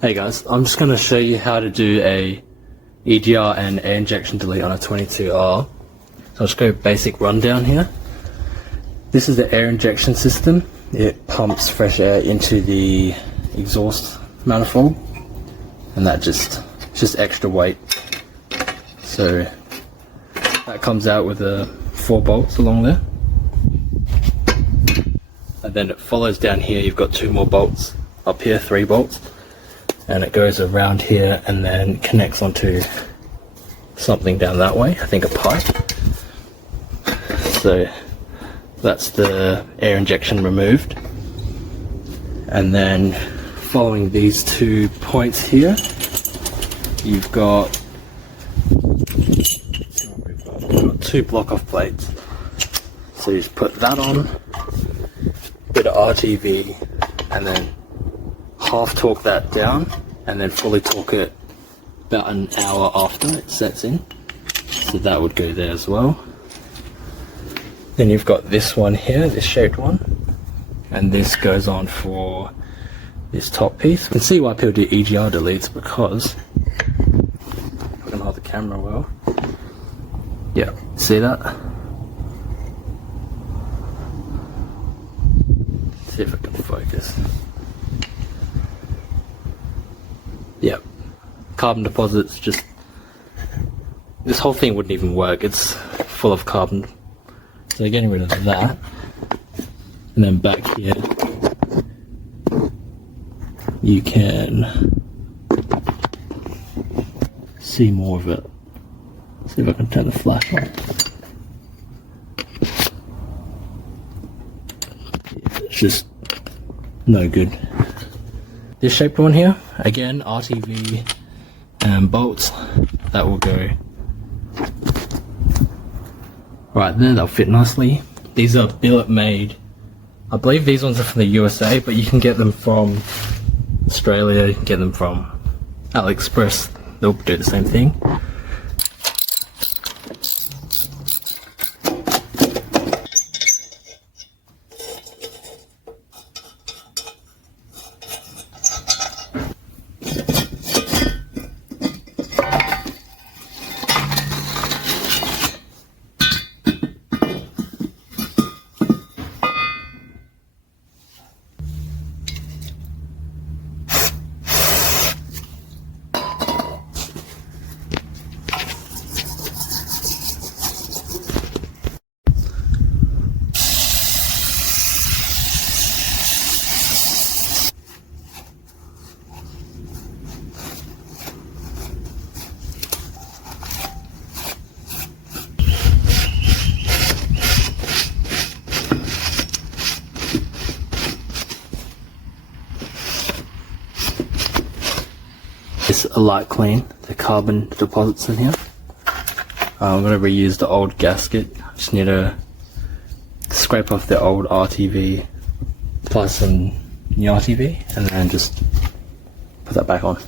Hey guys, I'm just going to show you how to do a EGR and air injection delete on a 22R. So I'll just go basic rundown here. This is the air injection system. It pumps fresh air into the exhaust manifold, and that it's just extra weight. So that comes out with 4 bolts along there. And then it follows down here. You've got 2 more bolts up here, 3 bolts. And it goes around here and then connects onto something down that way, I think a pipe. So that's the air injection removed. And then following these 2 points here, you've got 2 block-off plates. So you just put that on, bit of RTV, and then half torque that down, and then fully torque it about an hour after it sets in. So that would go there as well. Then you've got this one here, this shaped one, and this goes on for this top piece. You can see why people do EGR deletes, because I can hold the camera well. Yeah, see that? See if I can focus. Yeah, carbon deposits, just this whole thing wouldn't even work. It's full of carbon. So getting rid of that, and then back here you can see more of it. See if I can turn the flash on. It's just no good. This shaped one here, again RTV and bolts that will go right there. They'll fit nicely. These are billet made. I believe these ones are from the USA, but you can get them from Australia, you can get them from AliExpress. They'll do the same thing. It's a light clean, the carbon deposits in here. I'm going to reuse the old gasket. Just need to scrape off the old RTV, apply some new RTV, and then just put that back on.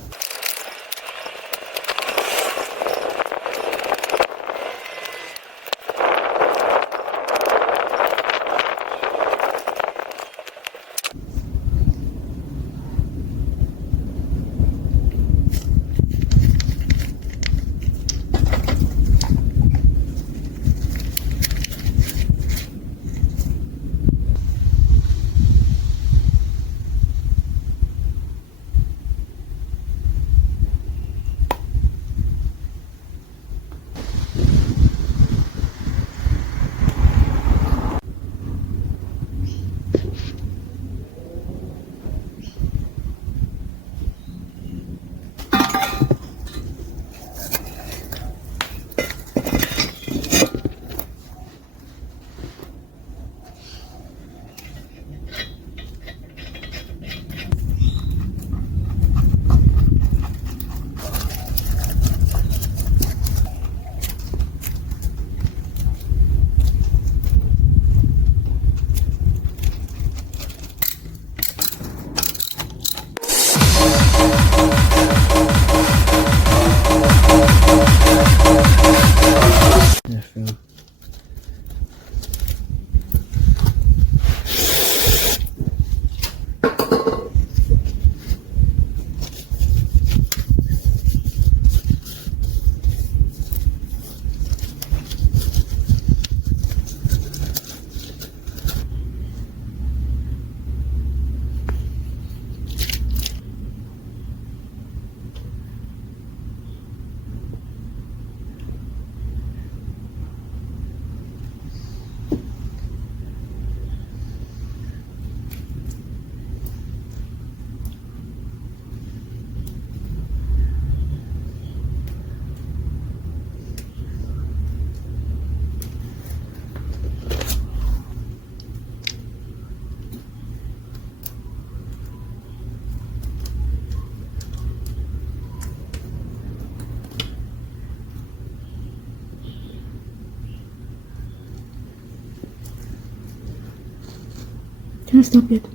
gonna stop yet.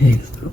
Yeah, stop.